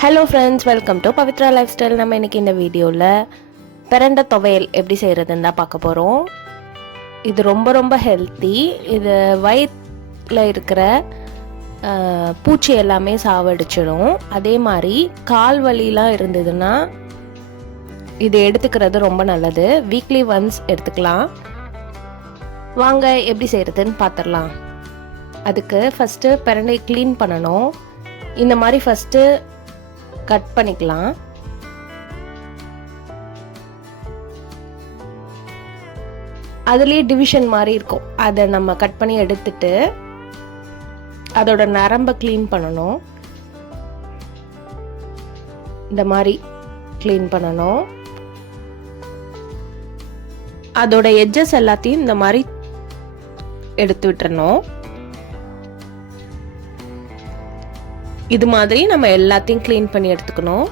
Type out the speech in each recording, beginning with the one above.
Hello friends, welcome to Pavithra life style. நம்ம இன்றைக்கி இந்த வீடியோவில் பிரண்டை துவையல் எப்படி செய்கிறதுன்னு தான் பார்க்க போகிறோம். இது ரொம்ப ரொம்ப ஹெல்த்தி. இது வயிற்றில் இருக்கிற பூச்சி எல்லாமே சாவடிச்சிடும். அதே மாதிரி கால் வலிலாம் இருந்ததுன்னா இது எடுத்துக்கிறது ரொம்ப நல்லது. வீக்லி ஒன்ஸ் எடுத்துக்கலாம். வாங்க எப்படி செய்கிறதுன்னு பார்த்துடலாம். அதுக்கு ஃபஸ்ட்டு பிரண்டை க்ளீன் பண்ணணும். இந்த மாதிரி ஃபஸ்ட்டு கட் பண்ணிக்கலாம். அதுலேயே டிவிஷன் மாதிரி இருக்கும். அதை நம்ம கட் பண்ணி எடுத்துட்டு அதோட நரம்பை க்ளீன் பண்ணணும். இந்த மாதிரி க்ளீன் பண்ணணும். அதோட எட்ஜஸ் எல்லாத்தையும் இந்த மாதிரி எடுத்து விட்டுறணும். இது மாதிரி நம்ம எல்லாத்தையும் க்ளீன் பண்ணி எடுத்துக்கணும்.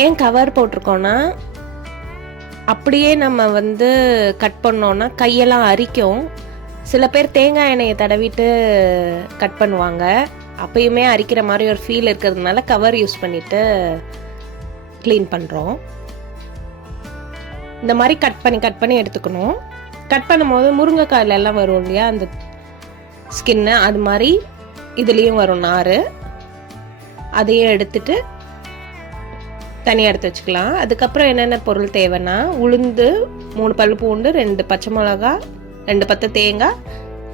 ஏன் கவர் போட்டிருக்கோன்னா, அப்படியே நம்ம கட் பண்ணோன்னா கையெல்லாம் அரிக்கும். சில பேர் தேங்காய் எண்ணெயை தடவிட்டு கட் பண்ணுவாங்க. அப்பயுமே அரிக்கிற மாதிரி ஒரு ஃபீல் இருக்கிறதுனால கவர் யூஸ் பண்ணிட்டு க்ளீன் பண்ணுறோம். இந்த மாதிரி கட் பண்ணி எடுத்துக்கணும். கட் பண்ணும்போது முருங்கைக்காயில எல்லாம் வரும் இல்லையா, அந்த ஸ்கின்னு, அது மாதிரி இதுலேயும் வரும் நார். அதையும் எடுத்துட்டு தனியாக எடுத்து வச்சுக்கலாம். அதுக்கப்புறம் என்னென்ன பொருள் தேவைன்னா, உளுந்து, 3 பல் பூண்டு, 2 பச்சை மிளகா, 2 பத்து தேங்காய்,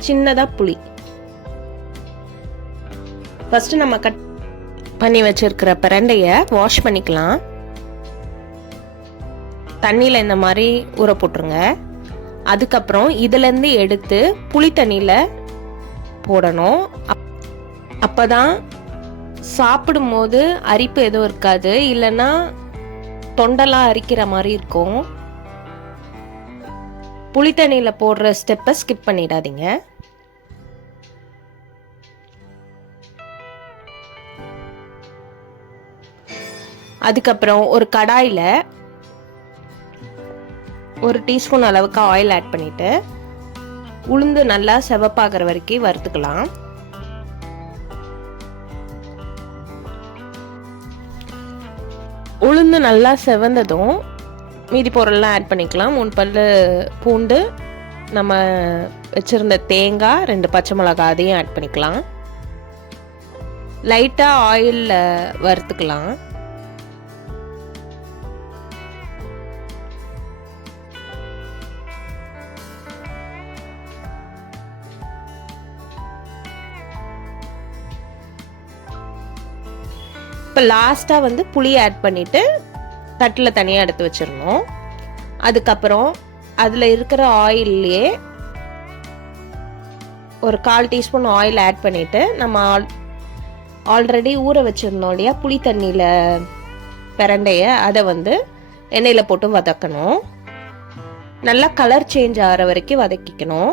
சின்னதாக புளி. ஃபஸ்ட்டு நம்ம கட் பண்ணி வச்சிருக்கிற பிரண்டையை வாஷ் பண்ணிக்கலாம். தண்ணியில் இந்த மாதிரி ஊற போட்டுருங்க. அதுக்கப்புறம் இதுலேருந்து எடுத்து புளி தண்ணியில் போடணும். அப்போ தான் சாப்பிடும்போது அரிப்பு எதுவும் இருக்காது. இல்லைன்னா தொண்டெல்லாம் அரிக்கிற மாதிரி இருக்கும். புளி தண்ணியில் போடுற ஸ்டெப்பை ஸ்கிப் பண்ணிடாதீங்க. அதுக்கப்புறம் ஒரு கடாயில் 1 டீஸ்பூன் அளவுக்கு ஆயில் ஆட் பண்ணிட்டு உளுந்து நல்லா செவப்பாகிற வரைக்கும் வறுத்துக்கலாம். உளுந்து நல்லா செவந்ததும் மீதி பொருள்லாம் ஆட் பண்ணிக்கலாம். 3 பல் பூண்டு, நம்ம வச்சிருந்த தேங்காய், 2 பச்சை மிளகாய், அதையும் ஆட் பண்ணிக்கலாம். லைட்டாக ஆயிலில் வறுத்துக்கலாம். இப்போ லாஸ்ட்டாக புளி ஆட் பண்ணிவிட்டு தட்டில் தனியாக எடுத்து வச்சிடணும். அதுக்கப்புறம் அதில் இருக்கிற ஆயில்லையே ஒரு 1/4 டீஸ்பூன் ஆயில் ஆட் பண்ணிவிட்டு நம்ம ஆல்ரெடி ஊற வச்சுருந்தோம் இல்லையா புளி தண்ணியில் பிரண்டைய, அதை எண்ணெயில் போட்டு வதக்கணும். நல்லா கலர் சேஞ்ச் ஆகிற வரைக்கும் வதக்கிக்கணும்.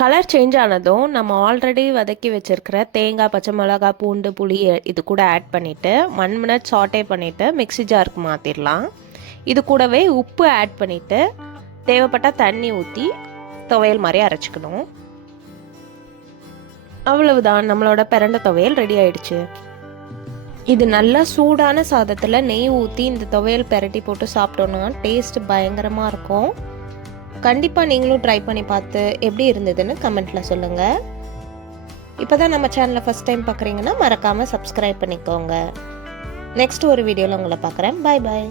கலர் சேஞ்ச் ஆனதும் நம்ம ஆல்ரெடி வதக்கி வச்சுருக்கிற தேங்காய், பச்சை மிளகாய், பூண்டு, புளி இது கூட ஆட் பண்ணிவிட்டு 1 மினிட் சாட்டே பண்ணிவிட்டு மிக்ஸி ஜாருக்கு மாற்றிடலாம். இது கூடவே உப்பு ஆட் பண்ணிவிட்டு தேவைப்பட்ட தண்ணி ஊற்றி துவையல் மாதிரி அரைச்சிக்கணும். அவ்வளவுதான், நம்மளோட பிரண்டை துவையல் ரெடி ஆயிடுச்சு. இது நல்லா சூடான சாதத்தில் நெய் ஊற்றி இந்த துவையல் பிரட்டி போட்டு சாப்பிட்டோன்னா டேஸ்ட் பயங்கரமாக இருக்கும். கண்டிப்பாக நீங்களும் ட்ரை பண்ணி பார்த்து எப்படி இருந்ததுன்னு கமெண்ட்டில் சொல்லுங்கள். இப்போ தான் நம்ம சேனலை ஃபஸ்ட் டைம் பார்க்குறீங்கன்னா மறக்காமல் சப்ஸ்கிரைப் பண்ணிக்கோங்க. நெக்ஸ்ட் ஒரு வீடியோவில் உங்களை பார்க்குறேன். பாய் பாய்.